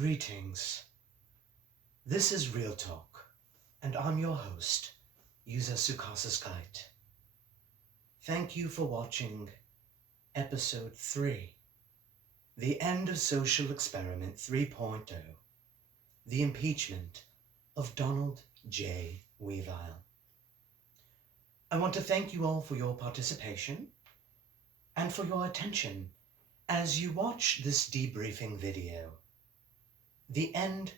Greetings. This is Real Talk, and I'm your host, user Sukasa's Guide. Thank you for watching Episode 3, The End of Social Experiment 3.0, The Impeachment of Donald J. Weavile. I want to thank you all for your participation and for your attention as you watch this debriefing video, the end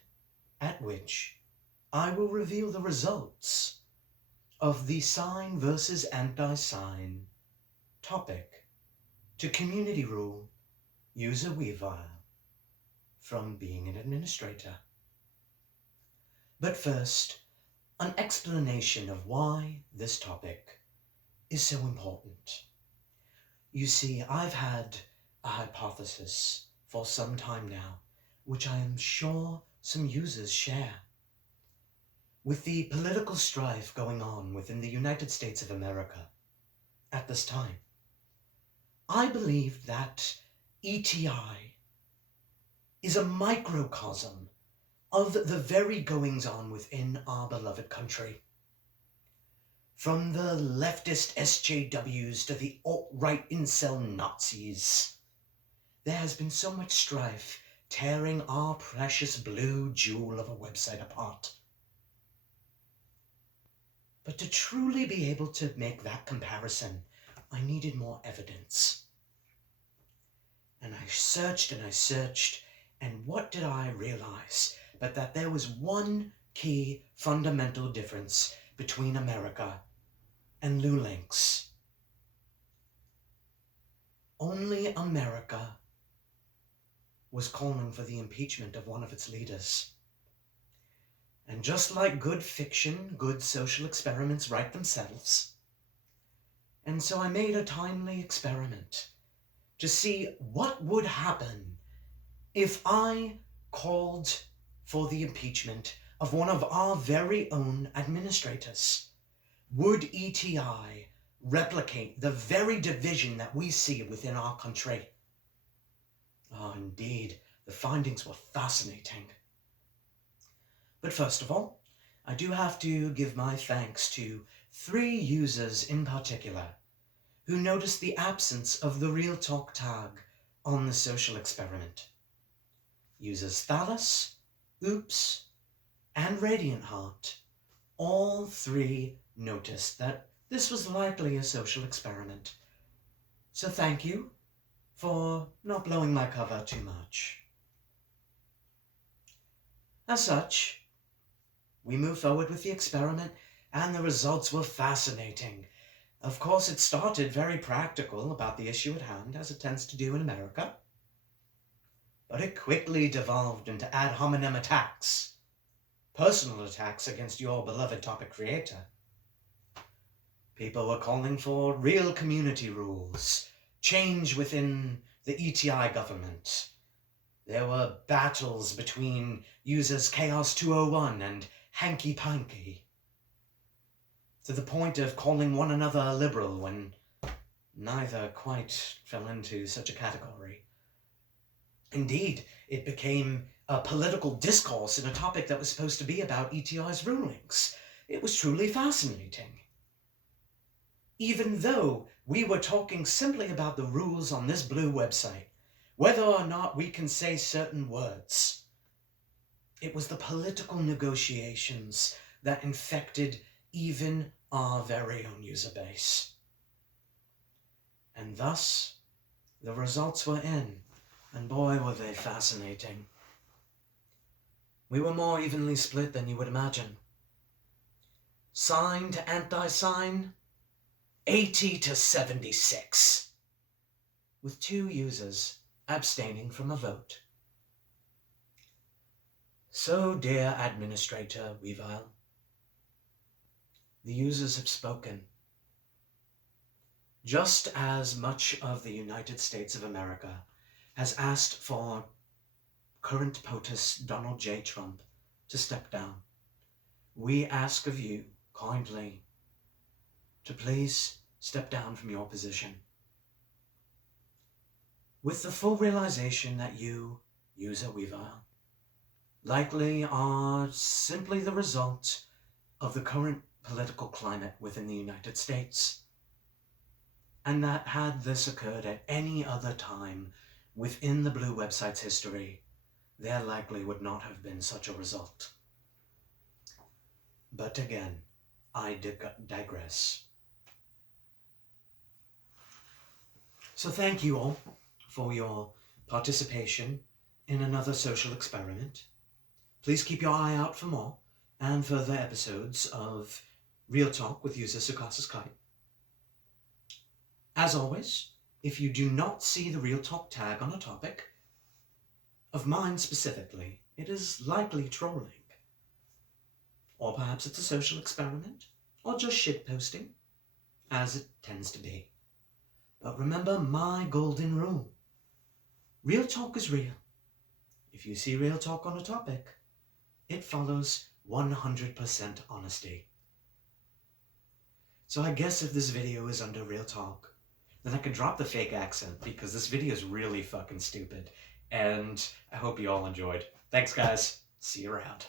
at which I will reveal the results of the sign versus anti-sign topic to community rule user Weavile from being an administrator. But first, an explanation of why this topic is so important. You see, I've had a hypothesis for some time now, which I am sure some users share. With the political strife going on within the United States of America at this time, I believe that ETI is a microcosm of the very goings-on within our beloved country. From the leftist SJWs to the alt-right incel Nazis, there has been so much strife tearing our precious blue jewel of a website apart. But to truly be able to make that comparison, I needed more evidence. And I searched, and what did I realize? But that there was one key fundamental difference between America and Lulinks. Only America was calling for the impeachment of one of its leaders. And just like good fiction, good social experiments write themselves. And so I made a timely experiment to see what would happen if I called for the impeachment of one of our very own administrators. Would ETI replicate the very division that we see within our country? Oh, indeed, the findings were fascinating. But first of all, I do have to give my thanks to 3 users in particular who noticed the absence of the Real Talk tag on the social experiment. Users Thallus, Oops, and Radiant Heart, all 3 noticed that this was likely a social experiment. So thank you for not blowing my cover too much. As such, we moved forward with the experiment, and the results were fascinating. Of course, it started very practical about the issue at hand, as it tends to do in America. But it quickly devolved into ad hominem attacks, personal attacks against your beloved topic creator. People were calling for real community rules, change within the ETI government. There were battles between users Chaos 201 and Hanky Panky, to the point of calling one another a liberal when neither quite fell into such a category. Indeed, it became a political discourse in a topic that was supposed to be about ETI's rulings. It was truly fascinating. Even though we were talking simply about the rules on this blue website, whether or not we can say certain words, it was the political negotiations that infected even our very own user base. And thus, the results were in, and boy were they fascinating. We were more evenly split than you would imagine. Sign to anti-sign, 80 to 76, with 2 users abstaining from a vote. So, dear Administrator Weavile, the users have spoken. Just as much of the United States of America has asked for current POTUS Donald J. Trump to step down, we ask of you kindly to please step down from your position, with the full realization that you, user Weavile, likely are simply the result of the current political climate within the United States. And that had this occurred at any other time within the Blue website's history, there likely would not have been such a result. But again, I digress. So thank you all for your participation in another social experiment. Please keep your eye out for more and further episodes of Real Talk with user Sukasa's Kite. As always, if you do not see the Real Talk tag on a topic, of mine specifically, it is likely trolling. Or perhaps it's a social experiment, or just shitposting, as it tends to be. But remember my golden rule. Real talk is real. If you see real talk on a topic, it follows 100% honesty. So I guess if this video is under real talk, then I can drop the fake accent because this video is really fucking stupid. And I hope you all enjoyed. Thanks guys. See you around.